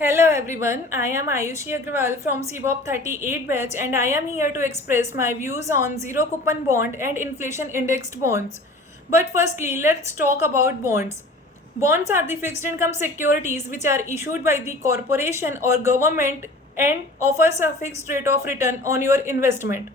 Hello everyone, I am Ayushi Agrawal from CBOP 38 batch and I am here to express my views on zero coupon bond and inflation indexed bonds. But firstly, let's talk about bonds. Bonds are the fixed income securities which are issued by the corporation or government and offers a fixed rate of return on your investment.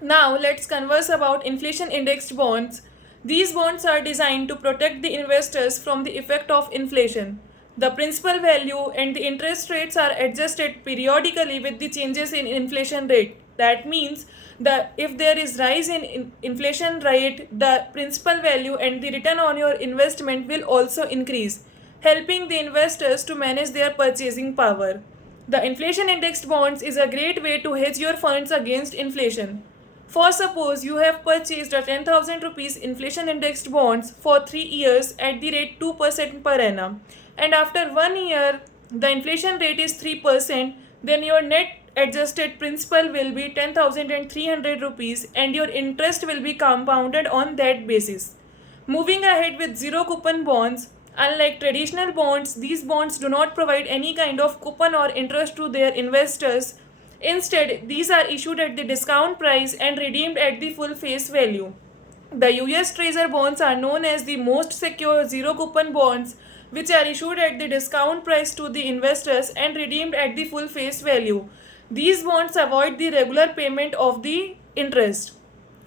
Now let's converse about inflation indexed bonds. These bonds are designed to protect the investors from the effect of inflation. The principal value and the interest rates are adjusted periodically with the changes in inflation rate. That means that if there is rise in inflation rate, the principal value and the return on your investment will also increase, helping the investors to manage their purchasing power. The inflation indexed bonds is a great way to hedge your funds against inflation. For suppose you have purchased a 10,000 rupees inflation indexed bonds for 3 years at the rate 2% per annum, and after 1 year the inflation rate is 3%, then your net adjusted principal will be 10,300 rupees and your interest will be compounded on that basis. Moving ahead with zero coupon bonds, unlike traditional bonds, these bonds do not provide any kind of coupon or interest to their investors. Instead, these are issued at the discount price and redeemed at the full face value. The US Treasury bonds are known as the most secure zero coupon bonds, which are issued at the discount price to the investors and redeemed at the full face value. These bonds avoid the regular payment of the interest.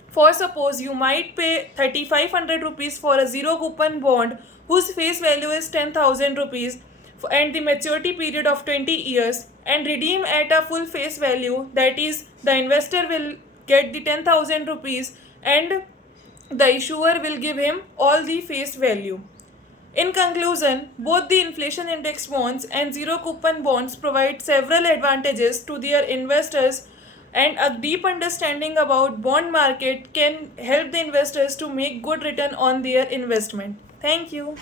For suppose you might pay 3500 rupees for a zero coupon bond whose face value is 10,000 rupees and the maturity period of 20 years, and redeem at a full face value, that is the investor will get the 10,000 rupees and the issuer will give him all the face value. In conclusion, both the inflation index bonds and zero coupon bonds provide several advantages to their investors, and a deep understanding about bond market can help the investors to make good return on their investment. Thank you.